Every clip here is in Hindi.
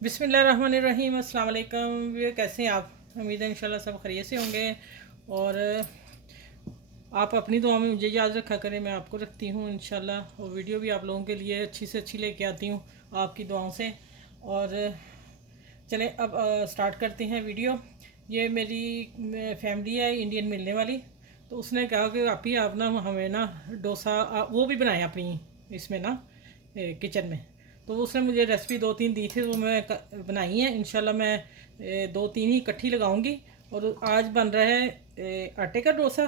बिस्मिल्लाहिर्रहमानिर्रहीम। अस्सलाम वालेकुम। ये कैसे हैं आप? उम्मीद है इंशाल्लाह सब खैरियत से होंगे। और आप अपनी दुआ में मुझे याद रखा करें, मैं आपको रखती हूँ इंशाल्लाह। और वीडियो भी आप लोगों के लिए अच्छी से अच्छी लेके आती हूँ आपकी दुआओं से। और चलें अब स्टार्ट करते हैं वीडियो। ये मेरी फैमिली है इंडियन मिलने वाली, तो उसने कहा कि आप ना हमें ना डोसा वो भी बनाए अपनी इसमें ना किचन में। तो उसने मुझे रेसिपी दो तीन दी थी, वो मैं बनाई है इंशाल्लाह। मैं दो तीन ही इकट्ठी लगाऊंगी। और आज बन रहा है आटे का डोसा,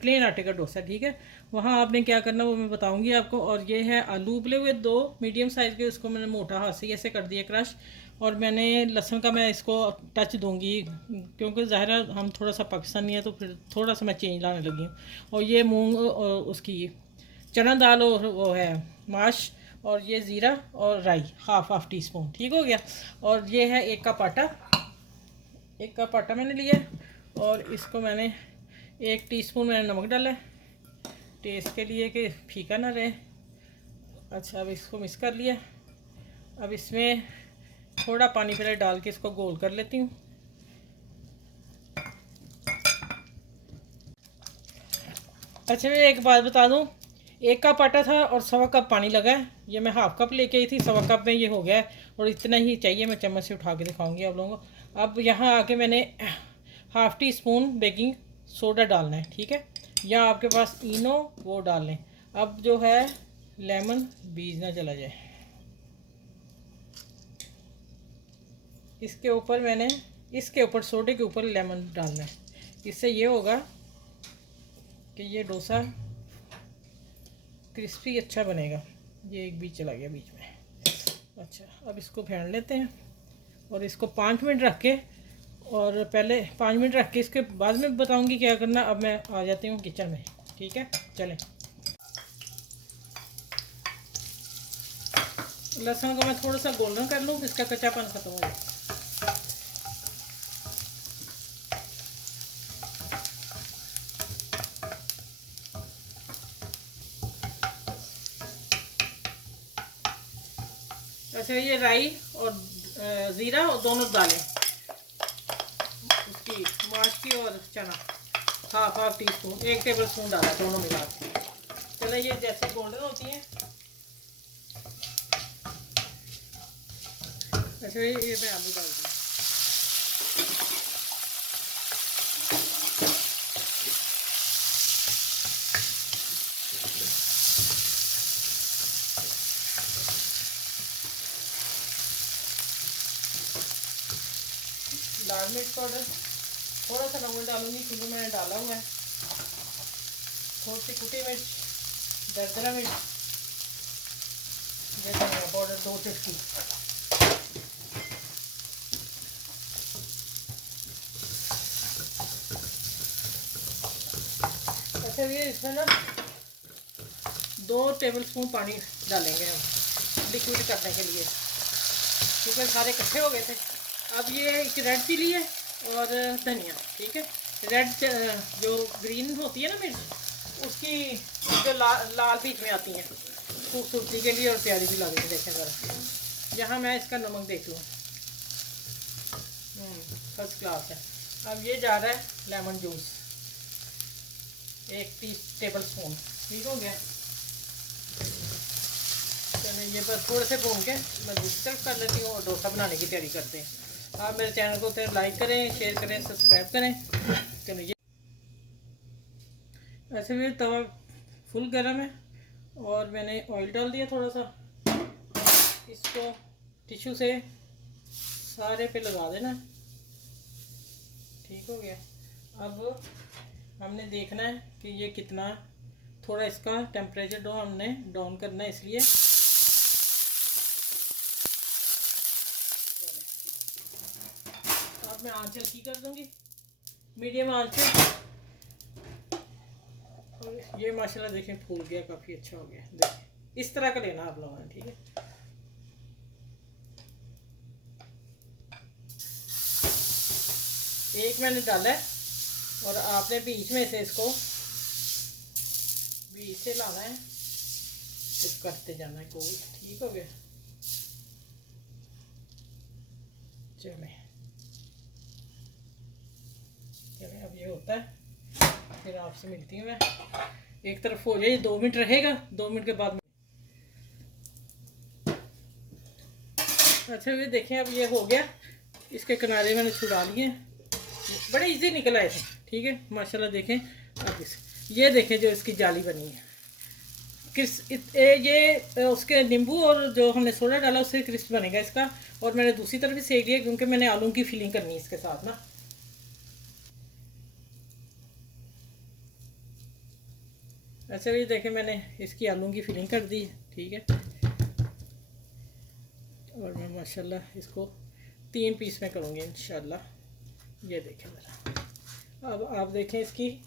प्लेन आटे का डोसा, ठीक है। वहाँ आपने क्या करना वो मैं बताऊंगी आपको। और ये है आलू उबले हुए दो मीडियम साइज़ के, उसको मैंने मोटा हाथ से ऐसे कर दिया क्रश। और मैंने लहसुन का मैं इसको टच दूंगी, क्योंकि ज़ाहिर है हम थोड़ा सा पाकिस्तानी है, तो फिर थोड़ा सा मैं चेंज लाने लगी हूँ। और ये मूंग और उसकी चना दाल और वो है माश, और ये ज़ीरा और राई हाफ हाफ टी स्पून, ठीक हो गया। और ये है एक कप आटा, एक कप आटा मैंने लिया। और इसको मैंने 1 टीस्पून मैंने नमक डाला है टेस्ट के लिए कि फीका ना रहे। अच्छा, अब इसको मिक्स कर लिया। अब इसमें थोड़ा पानी पहले डाल के इसको गोल कर लेती हूँ। अच्छा, मैं एक बात बता दूँ, एक कप आटा था और सवा कप पानी लगा है। ये मैं हाफ कप लेके आई थी, सवा कप में ये हो गया है। और इतना ही चाहिए, मैं चम्मच से उठा के दिखाऊंगी आप लोगों को। अब यहाँ आके मैंने half tea spoon baking soda डालना है, ठीक है। या आपके पास इनो वो डाल लें। अब जो है लेमन बीज ना चला जाए, इसके ऊपर मैंने इसके ऊपर सोडे के ऊपर लेमन डालना है। इससे ये होगा कि ये डोसा क्रिस्पी अच्छा बनेगा। ये एक बीज चला गया बीच में। अच्छा, अब इसको फेंट लेते हैं और इसको 5 मिनट रख के, और पहले 5 मिनट रख के इसके बाद में बताऊंगी क्या करना। अब मैं आ जाती हूँ किचन में, ठीक है। चलें, लहसुन को मैं थोड़ा सा गोल्डन कर लूँ, इसका कच्चापन ख़त्म हो जाए। अच्छा, ये राई और ज़ीरा और दोनों डालें, उसकी माश की और चना half half tea spoon, 1 table spoon डाला दोनों मिला के। चलो, ये जैसे गोल्डन होती हैं। अच्छा, ये मैं आलू डाल दूँ। लाल मिर्च पाउडर, थोड़ा सा नमक डालूंगी क्योंकि मैंने डाला हुआ है। थोड़ी सी कुटी मिर्च, दरदरा मिर्च, ये धनिया पाउडर 2 चुटकी। अच्छा, ये इसमें ना 2 टेबल स्पून पानी डालेंगे हम लिक्विड करने के लिए, ठीक है। सारे इकट्ठे हो गए थे। अब ये एक रेड चिली है और धनिया, ठीक है। रेड जो ग्रीन होती है ना मिर्च, उसकी जो लाल बीच में आती हैं, खूबसूरती के लिए और प्यारी भी लगती है। देखें ज़रा, यहाँ मैं इसका नमक देख लूँ, फर्स्ट क्लास है। अब ये जा रहा है लेमन जूस, 1 टेबल स्पून, ठीक हो गया। चलिए, ये बस थोड़े से भून के मैं दूसरी तरफ कर लेती हूँ और डोसा बनाने की तैयारी करते हैं। आप मेरे चैनल को तो लाइक करें, शेयर करें, सब्सक्राइब करें। चलिए, ऐसे में तवा फुल गर्म है और मैंने ऑयल डाल दिया थोड़ा सा। इसको टिश्यू से सारे पे लगा देना, ठीक हो गया। अब हमने देखना है कि ये कितना, थोड़ा इसका टेम्परेचर हमने डाउन करना है, इसलिए अब मैं आंच हल्की कर दूंगी, मीडियम आंच पे। और ये माशाल्लाह देखें फूल गया, काफ़ी अच्छा हो गया। देखिए, इस तरह का लेना आप लोगों ने, ठीक है। एक मैंने डाला है और आपने बीच में से इसको बीच से लाना है, तो करते जाना है गोल, ठीक हो गया। चलें चलें, अब ये होता है, फिर आपसे मिलती हूँ मैं। एक तरफ हो जाए, 2 मिनट रहेगा, 2 मिनट के बाद। अच्छा ये देखें, अब ये हो गया, इसके किनारे मैंने छुड़ा लिए, बड़े इजी निकल आए थे। ठीक है माशाल्लाह। देखें अब ये देखें जो इसकी जाली बनी है, ये उसके नींबू और जो हमने सोडा डाला उससे क्रिस्प बनेगा इसका। और मैंने दूसरी तरफ भी सेक लिया क्योंकि मैंने आलू की फिलिंग करनी है इसके साथ ना। अच्छा ये देखें, मैंने इसकी आलू की फिलिंग कर दी है। ठीक है, और मैं माशाल्लाह इसको 3 पीस में करूँगी इंशाल्लाह। ये देखें ज़रा, अब आप देखें इसकी,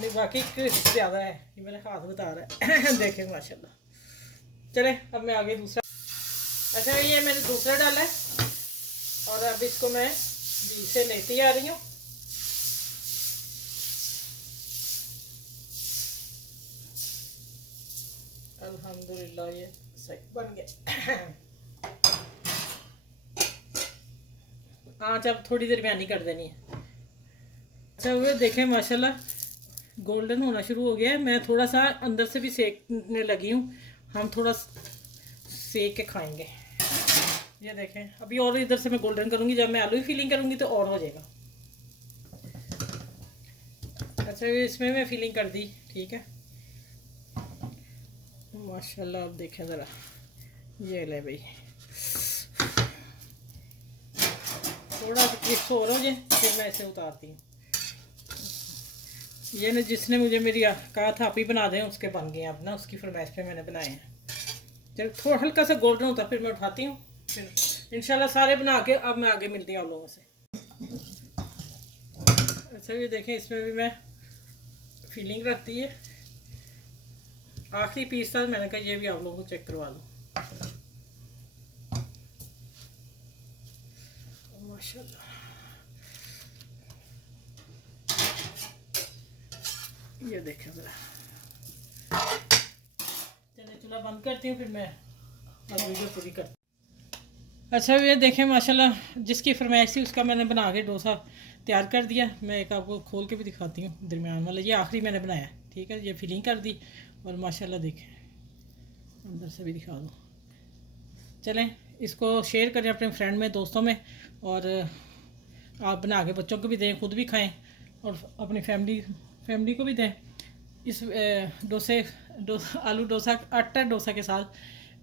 नहीं बाकी क्रिस्प ज़्यादा है, ये मेरा हाथ बता रहा है देखें माशाल्लाह। चले अब मैं आगे दूसरा। अच्छा ये मैंने दूसरा डाला है, और अब इसको मैं बीच से लेती आ रही हूँ। अल्हम्दुलिल्लाह ये सही बन गया। हाँ अब थोड़ी देर बयानी कर देनी है। अच्छा वो देखें माशाल्लाह गोल्डन होना शुरू हो गया है। मैं थोड़ा सा अंदर से भी सेकने लगी हूँ, हम थोड़ा सेक के खाएंगे। ये देखें अभी और इधर से मैं गोल्डन करूँगी, जब मैं आलू की फिलिंग करूँगी तो और हो जाएगा। अच्छा ये इसमें मैं फिलिंग कर दी। ठीक है माशाल्लाह। अब देखें ज़रा, ये ले भाई, थोड़ा सा क्रिस्प और हो जाए फिर मैं इसे उतारती हूँ। ये ना जिसने मुझे मेरी कहा था आप ही बना दें, उसके बन गए अब ना, उसकी फरमाइश पे मैंने बनाए हैं। जब थोड़ा हल्का सा गोल्डन होता फिर मैं उठाती हूँ, फिर इंशाल्लाह सारे बना के अब मैं आगे मिलती हूँ आप लोगों से। अच्छा ये देखें, इसमें भी मैं फीलिंग रखती है। आखिरी पीस था, मैंने कहा ये भी आप लोगों को चेक करवा लो। माशाल्लाह ये देखें ज़रा। चलिए चूल्हा बंद करती हूँ, फिर मैं अब वीडियो पूरी करती हूँ। अच्छा ये देखें माशाल्लाह, जिसकी फरमाइश थी उसका मैंने बना के डोसा तैयार कर दिया। मैं एक आपको खोल के भी दिखाती हूँ, दरमियान वाला ये आखिरी मैंने बनाया। ठीक है, ये फिलिंग कर दी और माशाल्लाह देखें अंदर से भी दिखा दो। चलें इसको शेयर करें अपने फ्रेंड में, दोस्तों में, और आप बना के बच्चों को भी दें, खुद भी खाएं और अपनी फैमिली को भी दें। इस आलू डोसा, आटा डोसा के साथ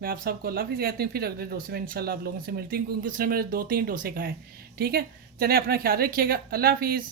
मैं आप सबको अल्लाह हाफ़िज़ कहती हूँ। फिर अगले डोसे में इंशाल्लाह आप लोगों से मिलती हूँ, क्योंकि उसने मेरे 2-3 डोसे खाए। ठीक है, चलें अपना ख्याल रखिएगा। अल्लाह हाफ़िज़।